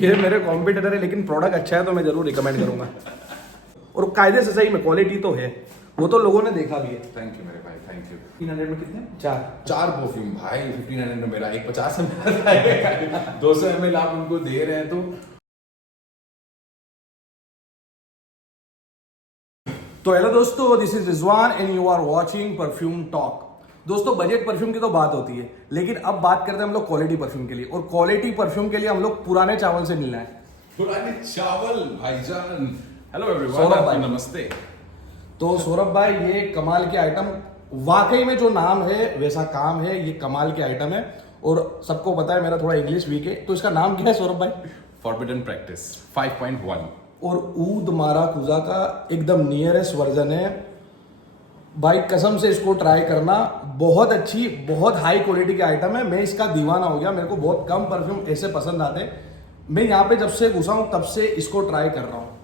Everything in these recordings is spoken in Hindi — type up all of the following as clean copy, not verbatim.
ये मेरे कॉम्पिटिटर है, लेकिन प्रोडक्ट अच्छा है तो मैं जरूर रिकमेंड करूंगा। और कायदे से सही में क्वालिटी तो है, वो तो लोगों ने देखा भी है। थैंक यू मेरे भाई, थैंक यू। 300 में कितने? 4 परफ्यूम भाई 1500 में मेरा, एक 50 में 200 ml आप उनको दे रहे हैं तो हेलो दोस्तों, this is Rizwan and you are watching Perfume Talk. दोस्तों, बजट परफ्यूम की तो बात होती है, लेकिन अब बात करते हैं हम लोग क्वालिटी परफ्यूम के लिए। और क्वालिटी परफ्यूम के लिए हम लोग पुराने चावल से मिलना है। पुराने चावल भाईजान। हेलो सौरभ एवरीवन, भाई। नमस्ते। तो सौरभ भाई, ये कमाल के आइटम, वाकई में जो नाम है वैसा काम है। ये कमाल के आइटम है और सबको पता है मेरा थोड़ा इंग्लिश वीक है, तो इसका नाम क्या है सौरभ भाई? फॉरबिडन प्रैक्टिस 5.1 और ऊद माराकुजा का एकदम नियरेस्ट वर्जन है भाई। कसम से इसको ट्राई करना, बहुत अच्छी, बहुत हाई क्वालिटी के आइटम है। मैं इसका दीवाना हो गया। मेरे को बहुत कम परफ्यूम ऐसे पसंद आते हैं। मैं यहाँ पे जब से घुसा हूँ तब से इसको ट्राई कर रहा हूँ।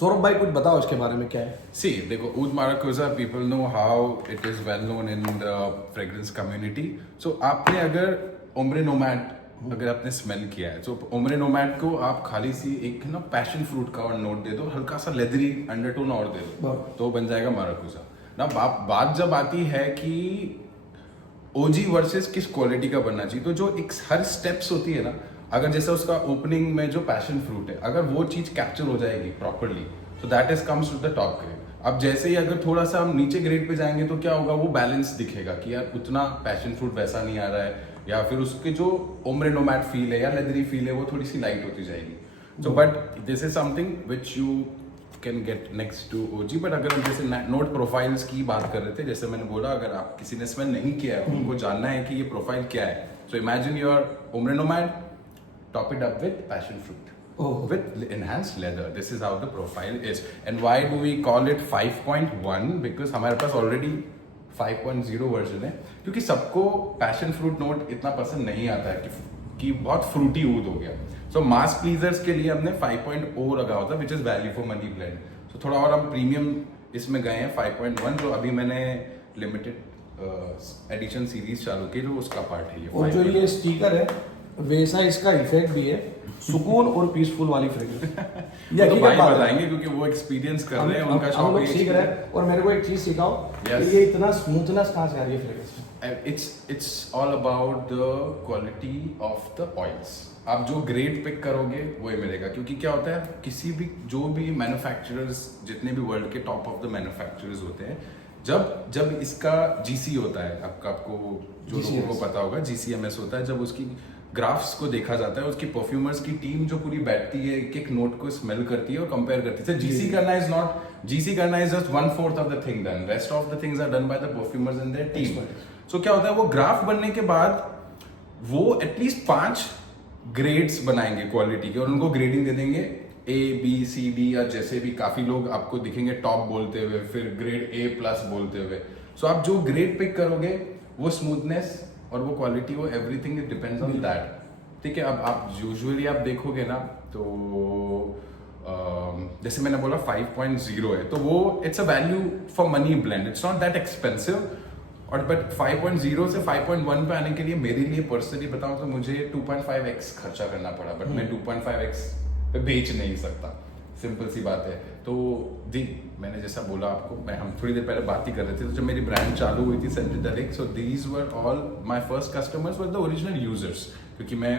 सौरभ भाई, कुछ बताओ इसके बारे में, क्या है? सी देखो, oud maracuja people know how it is well known in the fragrance community. So आपने अगर ओम्ब्रे नोमैड अगर आपने स्मेल किया है, तो ओम्ब्रे नोमैड को आप खाली सी एक ना पैशन फ्रूट का और नोट दे दो, हल्का सा लेदरी अंडरटोन और दे दो, तो बन जाएगा माराकुजा ना। बात जब आती है कि ओजी वर्सेस किस क्वालिटी का बनना चाहिए, तो जो एक हर स्टेप्स होती है ना, अगर जैसे उसका ओपनिंग में जो पैशन फ्रूट है, अगर वो चीज कैप्चर हो जाएगी प्रॉपरली, तो that is comes to the top grade. अब जैसे ही अगर थोड़ा सा हम नीचे ग्रेड पे जाएंगे तो क्या होगा, वो बैलेंस दिखेगा कि यार उतना पैशन फ्रूट वैसा नहीं आ रहा है, या फिर उसके जो ओम्ब्रे नोमैड फील है या लेदरी फील है वो थोड़ी सी लाइट होती जाएगी। So but this is something which you can get next to OG. But अगर हम जैसे नोट प्रोफाइल्स की बात कर रहे थे, जैसे मैंने बोला, अगर आप किसी ने स्मेल नहीं किया है, उनको जानना है कि ये प्रोफाइल क्या है, so imagine your ombre nomad, top it up with passion fruit, with enhanced leather. This is how the profile is. And why do we call it 5.1? Because हमारे पास already 5.0 वर्जन है, क्योंकि सबको पैशन फ्रूट नोट इतना पसंद नहीं आता है कि बहुत फ्रूटी ऊद हो गया। सो मास प्लीजर्स के लिए हमने 5.0 लगा होता, which is value for money blend. So थोड़ा और हम प्रीमियम इसमें गए हैं 5.1, जो अभी मैंने लिमिटेड एडिशन सीरीज चालू की, जो उसका पार्ट है ये। और जो ये स्टिकर है वैसा इसका इफेक्ट भी है, सुकून और पीसफुल वाली फ्रेग्रेंस। ये तो भाई बताएंगे, क्योंकि वो एक्सपीरियंस कर रहे हैं, उनका शौक है, सीख रहे हैं। और मेरे को एक चीज सिखाओ, Yes. ये इतना स्मूथनेस कहाँ से आ रही है फ्रेग्रेंस में? It's all about the quality of the oils. आप जो ग्रेड पिक करोगे वही मिलेगा, क्योंकि क्या होता है, किसी भी जो भी मैन्युफैक्चरर्स, जितने भी वर्ल्ड के टॉप ऑफ द मैन्युफैक्चरर्स होते हैं, जब इसका जीसी होता है, आपको जो लोगों को पता होगा, जीसीएमएस होता है, जब उसकी ग्राफ्स को देखा जाता है, उसकी परफ्यूमर्स की टीम जो पूरी बैठती है, एक एक नोट को स्मेल करती है और कंपेयर करती है। जीसी करना is just 1/4 of the thing done, rest of the things are done by the perfumers and their team. So क्या होता है, वो ग्राफ बनने के बाद वो एटलीस्ट 5 ग्रेड्स बनाएंगे क्वालिटी के, और उनको ग्रेडिंग दे देंगे A B C D, या जैसे भी काफी लोग आपको दिखेंगे टॉप बोलते हुए, फिर ग्रेड A+ बोलते हुए। सो आप जो ग्रेड पिक करोगे, वो स्मूथनेस और वो क्वालिटी, वो everything it depends on that. ठीक है। अब आप यूजुअली आप देखोगे ना, तो जैसे मैंने बोला 5.0 है, तो वो it's a value for money blend, it's not that expensive. और बट 5.0 से 5.1 पे आने के लिए मेरे लिए पर्सनली बताऊं तो मुझे 2.5x खर्चा करना पड़ा, बट मैं 2.5x पे बेच नहीं सकता, सिंपल सी बात है। तो मैंने जैसा बोला आपको, हम थोड़ी देर पहले बात ही कर रहे थे, तो जब मेरी ब्रांड चालू हुई थी centric, so these were all my first customers were the original users, क्योंकि मैं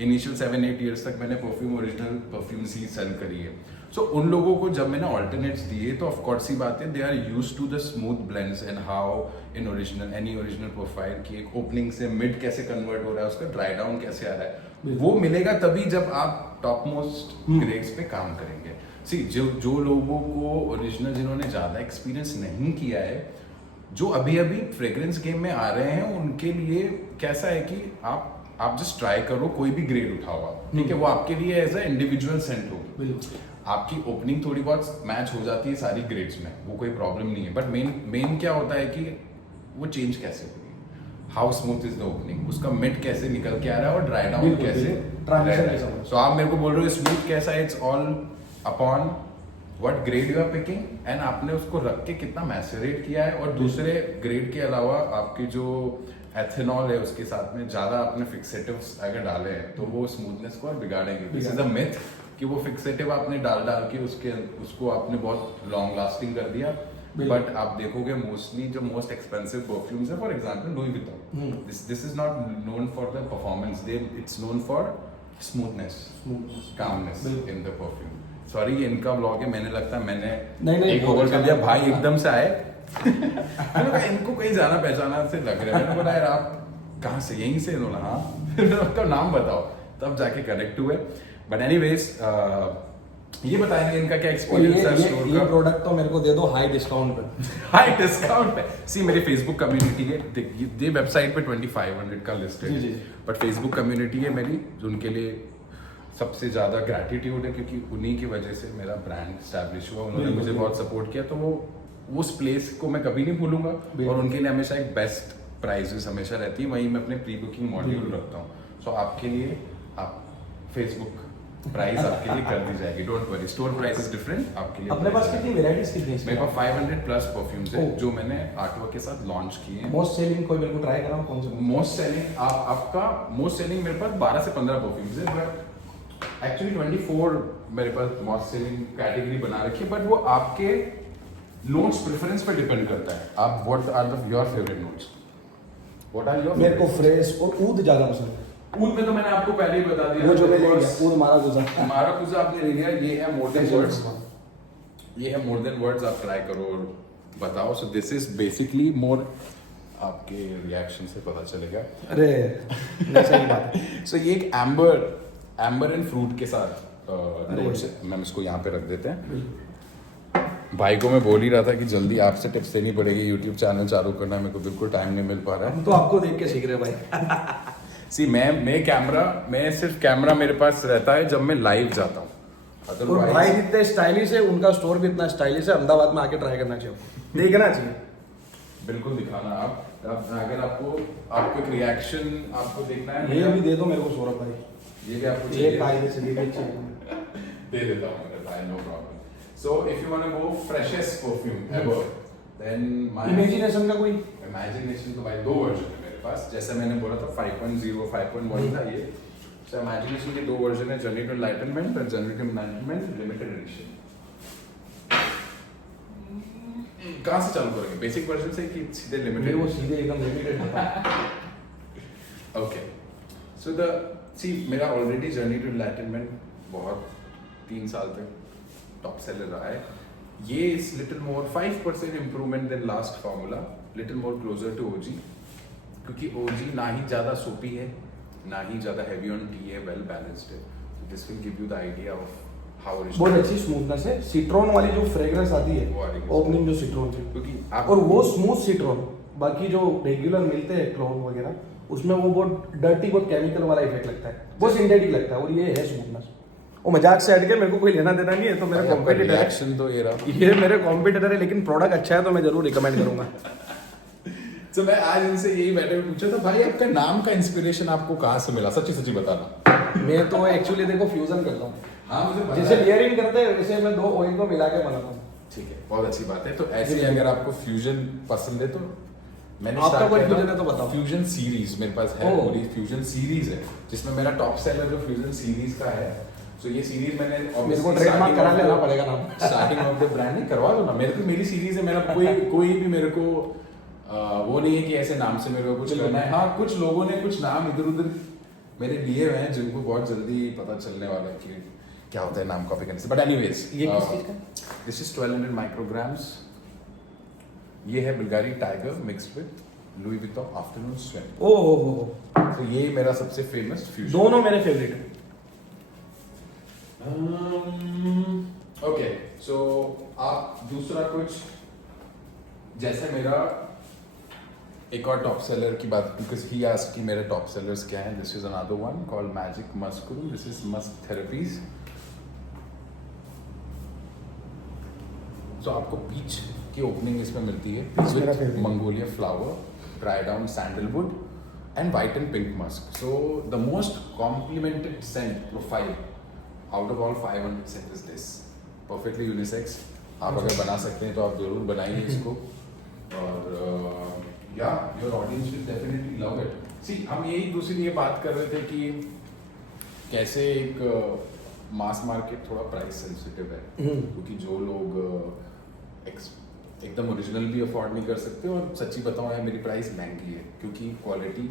इनिशियल 7-8 ईयर्स तक मैंने ओरिजिनल परफ्यूम्स ही सेल करी है। सो उन लोगों को जब मैंने ऑल्टरनेट्स दिए, तो ऑफकोर्स सी बात है, they are used to the smooth blends and how in any original profile की एक ओपनिंग से मिड कैसे कन्वर्ट हो रहा है, उसका ड्राई डाउन कैसे आ रहा है, वो मिलेगा तभी जब आप टॉप मोस्ट ग्रेड्स पे काम करेंगे। सी जो लोगों को ओरिजिनल, जिन्होंने ज्यादा एक्सपीरियंस नहीं किया है, जो अभी फ्रेग्रेंस गेम में आ रहे हैं, उनके लिए कैसा है कि आप जस्ट ट्राई करो, कोई भी ग्रेड उठाओ आप, ठीक है, वो आपके लिए एज अ इंडिविजुअल सेंट होगी। आपकी ओपनिंग थोड़ी बहुत मैच हो जाती है सारी ग्रेड्स में, वो कोई प्रॉब्लम नहीं है, बट मेन क्या होता है कि वो चेंज कैसे होगी, how smooth is the opening, उसका मिड कैसे निकल के आ रहा है और ड्राई डाउन कैसे। सो आप मेरे को बोल रहे हो स्मूथ कैसा है, it's all upon what grade you are picking, and आपने उसको रख के कितना मैसरेट किया है, और दूसरे ग्रेड के अलावा आपके जो एथेनॉल है उसके साथ में, ज़्यादा आपने फिक्सेटिव्स अगर डाले हैं तो वो स्मूथनेस को और बिगाड़ेंगे। दिस इज अ मिथ कि वो फिक्सेटिव आपने डाल के उसको आपने बहुत लॉन्ग लास्टिंग कर दिया। बट आप देखोगे मोस्टली जो मोस्ट एक्सपेंसिव परफ्यूम्स है, for example Louis Vuitton, this is not known for the performance, it's known for smoothness, calmness in the perfume. Sorry ये इनका व्लॉग है, मैंने लगता है मैंने एक ओवर कर दिया, भाई एकदम से आए मैंने कहा इनको कहीं जाना पहचाना से लग रहा है। मैंने बोला यार आप कहाँ से, यहीं से? उन्होंने हाँ आपका नाम बताओ, तब जाके कनेक्ट हुए। बट एनीवेज ये बताएंगे इनका क्या एक्सपीरियंस है स्टोर का। ये प्रोडक्ट तो मेरे को दे दो हाई डिस्काउंट पे। हाई डिस्काउंट पे। सी मेरी फेसबुक कम्युनिटी है, ये वेबसाइट पे 2500 का लिस्टेड है, बट फेसबुक कम्युनिटी है मेरी, जो उनके लिए सबसे ज़्यादा ग्रैटिट्यूड है, क्योंकि उन्हीं की वजह से मेरा ब्रांड स्टैब्लिश हुआ। उन्होंने मुझे बहुत सपोर्ट किया, तो वो उस प्लेस को मैं कभी नहीं भूलूंगा। और उनके लिए हमेशा एक बेस्ट प्राइजेस हमेशा रहती है, वहीं मैं अपने प्री बुकिंग मॉड्यूल रखता हूँ। सो आपके लिए आप फेसबुक प्राइस आपके लिए कर दी जाएगी, don't worry, store price is different आपके लिए। अपने पास कितनी वैरायटीज कितनी है? मेरे पास 500 प्लस परफ्यूम्स है जो मैंने आर्टवर्क के साथ लॉन्च किए हैं। मोस्ट सेलिंग कोई मेरे को ट्राई कराओ, कौन सा? मोस्ट सेलिंग आपका मोस्ट सेलिंग मेरे पास 12 से 15 परफ्यूम्स है, बट एक्चुअली 24 मेरे पास मोस्ट सेलिंग कैटेगरी बना रखी है, बट वो आपके नोट्स प्रेफरेंस पे डिपेंड करता है। आप what are your favourite notes, what are your? मेरे को फ्रेश और ऊद ज्यादा पसंद है। ऊद में तो मैंने आपको पहले ही बता दिया, वो जो मैं ले लिया ऊद माराकुजा। माराकुजा आपने ले लिया, ये है मोर देन वर्ड्स, ये है मोर देन वर्ड्स, आप ट्राई करो और बताओ। सो दिस इज बेसिकली मोर, आपके रिएक्शन से पता चलेगा। अरे नहीं, सही बात है। सो ये एक एम्बर एंड फ्रूट के साथ नोट्स है, मैम इसको यहाँ पे रख देते हैं। भाई को मैं बोल ही रहा था कि जल्दी आपसे टिप्स लेनी पड़ेगी, यूट्यूब चैनल चालू करना है, मेरे को बिल्कुल टाइम नहीं मिल पा रहा है। हम तो आपको देख के सीख रहे हैं भाई। सी मैं सिर्फ कैमरा मेरे पास रहता है जब मैं लाइव जाता हूँ। और भाई जितने स्टाइलिश है, उनका स्टोर भी इतना स्टाइलिश है, अहमदाबाद में आके ट्राई करना चाहिए, देखना चाहिए। बिल्कुल दिखाना आप अगर आपको एक रिएक्शन आपको देखना है। ये भी दे दो मेरे को सौरभ भाई, ये भी आपको ये कायदे से दे दे देता हूँ मेरे भाई, no problem. So if you want to go freshest perfume ever, then my imagination का कोई इमेजिनेशन तो भाई 2 वर्जन है मेरे पास, जैसे मैंने बोला था 5.0 5.1 था ये। सो इमेजिनेशन के 2 वर्जन है, जर्नी टू एनलाइटनमेंट और Journey to Enlightenment limited edition. कहाँ से चालू करेंगे, बेसिक वर्जन से कि सीधे लिमिटेड? वो सीधे एकदम लिमिटेड बता। ओके सो द सी मेरा ऑलरेडी जर्नी टू एनलाइटनमेंट बहुत 3 साल तक टॉप सेलर रहा है। ये is little more 5% improvement than last formula, little more closer to OG, क्योंकि ओजी ना ही ज़्यादा सोपी है ना ही ज़्यादा हैवी ऑन टी है, वेल बैलेंस्ड है। This will give you the idea of how बहुत अच्छी स्मूथनेस है। सिट्रॉन वाली जो फ्रेग्रेंस आती है, ओपनिंग जो सिट्रॉन की, क्योंकि और वो स्मूथ सिट्रॉन, बाकी जो रेगुलर मिलते हैं क्लोन वगैरह उसमें वो बहुत डर्टी, बहुत केमिकल वाला इफेक्ट लगता है, वो सिंथेटिक लगता है, और ये है स्मूथनेस। वो मजाक से हट के, मेरे को कोई लेना देना नहीं है, तो मेरे कॉम्पिटिटर है, रिएक्शन तो ये रहा, ये मेरे कॉम्पिटिटर है, लेकिन प्रोडक्ट अच्छा है तो मैं जरूर रिकमेंड करूंगा। तो मैं आज इनसे यही बैठे पूछा था, भाई आपका नाम का इंस्पिरेशन आपको कहाँ से मिला, सच्ची सच्ची बताना। मैं तो एक्चुअली देखो फ्यूजन करता हूँ, हाँ मुझे पता जैसे है। लेयरिंग करते हैं वैसे मैं 2 ऑयल को मिला के बनाता हूँ। ठीक है, बहुत अच्छी बात है। तो ऐसे ही अगर आपको फ्यूजन पसंद है तो मैंने आपका start कोई किया था fusion है तो बताओ। फ्यूजन सीरीज मेरे पास है, ओह। पूरी फ्यूजन सीरीज है, जिसमें मेरा टॉप सेलर जो फ्यूजन सीरीज का है। सो ये सीरीज मैंने मेरे को ट्रेडमार्क करा लेना पड़ेगा नाम। स्टार्टिंग ऑफ द ब्रांड नहीं करवा दो ना, मेरी सीरीज है, मेरा कोई भी मेरे को वो नहीं है कि ऐसे नाम से मेरे को कुछ करना है। हाँ कुछ लोगों ने कुछ नाम इधर उधर मेरे लिए हुए हैं जिनको बहुत जल्दी पता चलने वाला है कि क्या होता है नाम कॉपी करने से। बट एनीवेज ये किस चीज का? This is 1200 micrograms. ये है Bulgari tiger mixed with Louis Vuitton afternoon sweat. ओ हो। तो ये मेरा सबसे फेमस फ्यूजन। दोनों मेरे फेवरेट है। ओके सो आप दूसरा कुछ, जैसे मेरा एक और टॉप सेलर की बात, बिकॉज ही आस्क्ड कि मेरे टॉप सेलर्स क्या हैं। This is another one called magic मस्कुरू, this is musk therapies. So आपको पीच की ओपनिंग इसमें मिलती है, Peach मेरा with favorite। Magnolia flower, dry down sandalwood and white and pink musk. So the most complimented scent profile out of all 500 scent is this, perfectly unisex. आप अगर बना सकते हैं तो आप जरूर बनाइए इसको। और Yeah, your audience will definitely love it. See, हम यही दूसरी ये बात कर रहे थे कि कैसे एक मास मार्केट थोड़ा प्राइस सेंसिटिव है, क्योंकि जो लोग एकदम ओरिजिनल भी अफोर्ड नहीं कर सकते, और सच्ची बताऊं यार मेरी प्राइस महंगी है क्योंकि क्वालिटी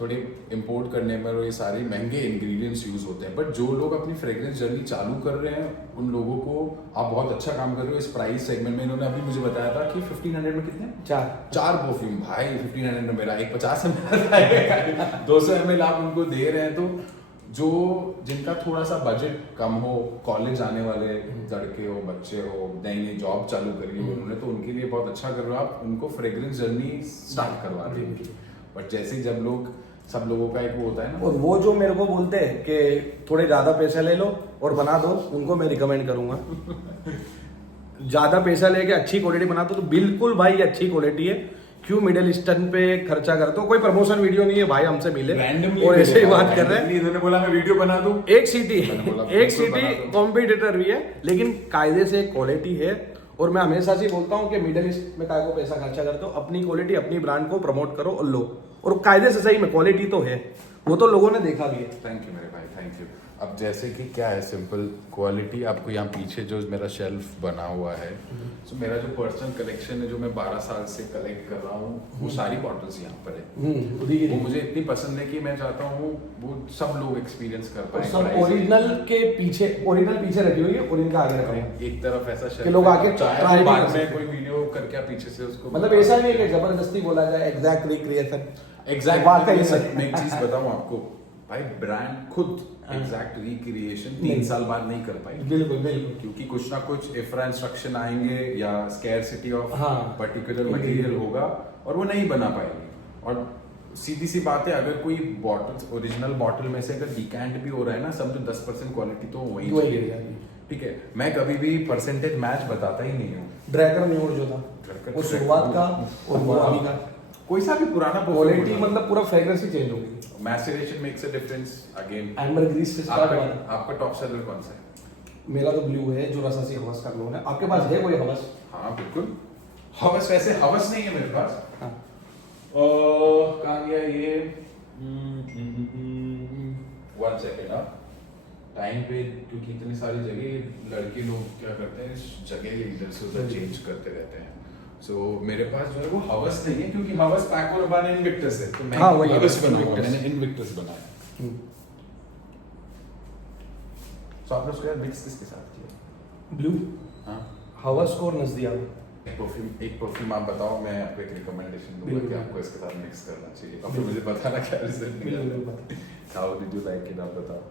थोड़े इंपोर्ट करने में और ये सारे महंगे इंग्रेडिएंट्स यूज होते हैं। बट जो लोग अपनी फ्रेग्रेंस जर्नी चालू कर रहे हैं उन लोगों को आप बहुत अच्छा काम कर रहे हो इस प्राइस सेगमेंट में। इन्होंने अभी मुझे बताया था कि 1500 में कितने चार परफ्यूम, भाई 1500 में मेरा एक 50 में 200 ml आप उनको दे रहे हैं। तो जो जिनका थोड़ा सा बजट कम हो, कॉलेज आने वाले लड़के हो, बच्चे हो, नई नई जॉब चालू करी हो उन्होंने, तो उनके लिए बहुत अच्छा कर रहे हो आप, उनको फ्रेग्रेंस जर्नी स्टार्ट करवा देंगे। बट जैसे ही जब लोग सब लोगों का एक वो होता है ना, और वो जो मेरे को बोलते हैं कि थोड़े ज्यादा पैसा ले लो और बना दो, उनको मैं रिकमेंड करूंगा ज्यादा पैसा लेके अच्छी क्वालिटी बना दो, तो बिल्कुल भाई ये अच्छी क्वालिटी है। क्यों मिडिल ईस्टर्न पे खर्चा करते हो? कोई प्रमोशन वीडियो नहीं है भाई, हमसे मिले और ऐसे ही बात कर रहे हैं। इन्होंने बोला मैं वीडियो बना दूं, एक सिटी कॉम्पिटिटर भी है, लेकिन कायदे से क्वालिटी है। और मैं हमेशा से बोलता हूँ कि मिडिल ईस्ट में काय को पैसा खर्चा करते हो, अपनी क्वालिटी अपनी ब्रांड को प्रमोट करो और लो, और कायदे से सही में क्वालिटी तो है, वो तो लोगों ने देखा भी है। थैंक यू मेरे भाई, थैंक यू। अब जैसे कि क्या है सिंपल क्वालिटी, आपको यहाँ पीछे जो मेरा शेल्फ बना हुआ है, तो मेरा जो पर्सनल कलेक्शन है जो मैं 12 साल से कलेक्ट कर रहा हूँ, वो सारी बॉटल्स यहाँ पर है। वो मुझे इतनी पसंद है कि मैं चाहता हूँ वो सब लोग एक्सपीरियंस कर पाए। सब ओरिजिनल के पीछे, ओरिजिनल पीछे रखी हुई है और इनका आगे रखा है। एक तरफ ऐसा कि लोग आके चाहे बाद में कोई वीडियो करके आप पीछे से उसको, मतलब ऐसा नहीं है कि जबरदस्ती बोला जाए, एग्जैक्ट रिक्रिएशन। मैं एक चीज बताऊं आपको भाई, ब्रांड खुद एग्जैक्ट रिक्रिएशन 3 साल बाद नहीं कर पाई। बिल्कुल बिल्कुल, क्योंकि कुछ ना कुछ इंफ्रास्ट्रक्चर आएंगे या स्कैरसिटी ऑफ हाँ, पर्टिकुलर मटेरियल होगा और वो नहीं बना पाएंगे। और सीधी सी बात है, अगर कोई बॉटल ओरिजिनल बॉटल में से अगर डिकैंट भी हो रहा है ना, समझो 10% क्वालिटी तो वही जाएगी। ठीक है, मैं कभी भी परसेंटेज मैच बताता ही नहीं हूँ। ड्रैकर न्यूड जो था वो शुरुआत का और वो अभी का, कोई सा भी पुराना क्वालिटी मतलब पूरा फ्रेग्रेंस ही चेंज हो गई। Maceration makes a difference again. Ambergris से स्टार्ट हुआ था। आपका टॉप सेलर कौन सा है? मेरा तो ब्लू है जो रसासी हवस का क्लोन है। आपके पास है कोई हवस? हाँ बिल्कुल, हवस वैसे हवस नहीं है मेरे पास। हाँ। कहाँ गया ये? 1 सेकेंड हाँ, टाइम पे, क्योंकि इतनी सारी जगह लड़के लोग क्या करते हैं, इस जगह इधर से उधर चेंज करते रहते हैं। सो मेरे पास जो है वो हवस नहीं है, क्योंकि हवस पैको रबान इनविक्टस है, तो मैं हाँ, वही हवस है, बनाया, मैंने इनविक्टस बनाया। तो आपने उसको यार मिक्स किसके साथ किया? ब्लू, हाँ, हवस को और नजदिया। एक परफ्यूम आप बताओ, मैं आपको एक रिकमेंडेशन दूंगा कि आपको इसके साथ मिक्स करना चाहिए। अब मुझे बताना क्या रिजल्ट निकला, how did you like it, आप बताओ।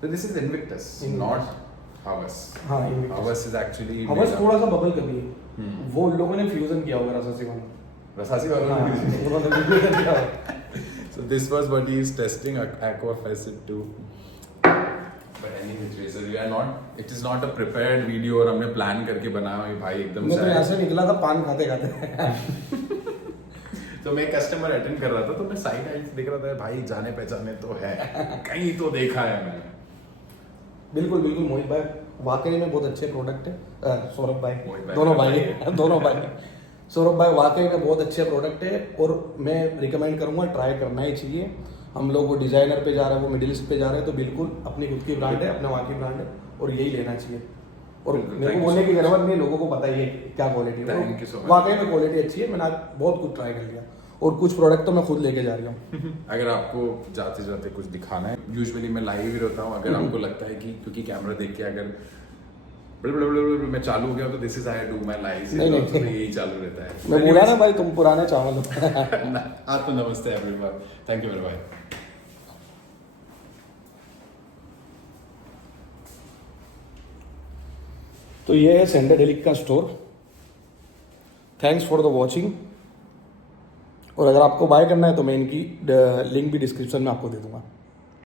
So this is Invictus, not Havas. हाँ, Havas is actually हवस थोड़ा सा बबल कभी है, वो लोगों ने फ्यूजन किया होगा रसासी वाला। रसासी वाला हाँ, उन्होंने फ्यूजन किया होगा। So this was what he is testing Aquafacet 2. But anyway, so we are not. It is not a prepared video और हमने प्लान करके बनाया है भाई एकदम से। मैं तो ऐसे निकला था पान खाते खाते। तो मैं कस्टमर अटेंड कर रहा था, तो मैं साइड आइज देख रहा था, भाई जाने पहचाने तो है, कहीं तो देखा है मैंने। बिल्कुल बिल्कुल मोहित भाई, वाकई में बहुत अच्छे प्रोडक्ट है। सौरभ भाई, मोहित भाई, दोनों भाई सौरभ भाई वाकई में बहुत अच्छे प्रोडक्ट है और मैं रिकमेंड करूंगा, ट्राई करना ही चाहिए। हम लोग वो डिजाइनर पे जा रहे हैं, वो मिडिल ईस्ट पे जा रहे हैं, तो बिल्कुल अपनी खुद की ब्रांड है, अपने वहाँ की ब्रांड है और यही लेना चाहिए। और मेरे को बोलने की जरूरत नहीं, लोगों को पता ही है क्या क्वालिटी है। वाकई में क्वालिटी अच्छी है, मैंने आज बहुत कुछ ट्राई कर लिया और कुछ प्रोडक्ट तो मैं खुद लेके जा रहा हूँ। अगर आपको जाते जाते कुछ दिखाना है, यूजुअली मैं लाइव ही रहता हूँ, अगर आपको लगता है कि क्योंकि कैमरा देख के अगर मैं चालू हो गया तो this is I do my live, तो यही चालू रहता है। मैं बोला ना भाई, तुम पुराने चावल हो। तो नमस्ते everyone, thank you very much. तो ये है सेंडेडेलिक का store. Thanks for the watching. और अगर आपको बाय करना है तो मैं इनकी लिंक भी डिस्क्रिप्शन में आपको दे दूंगा।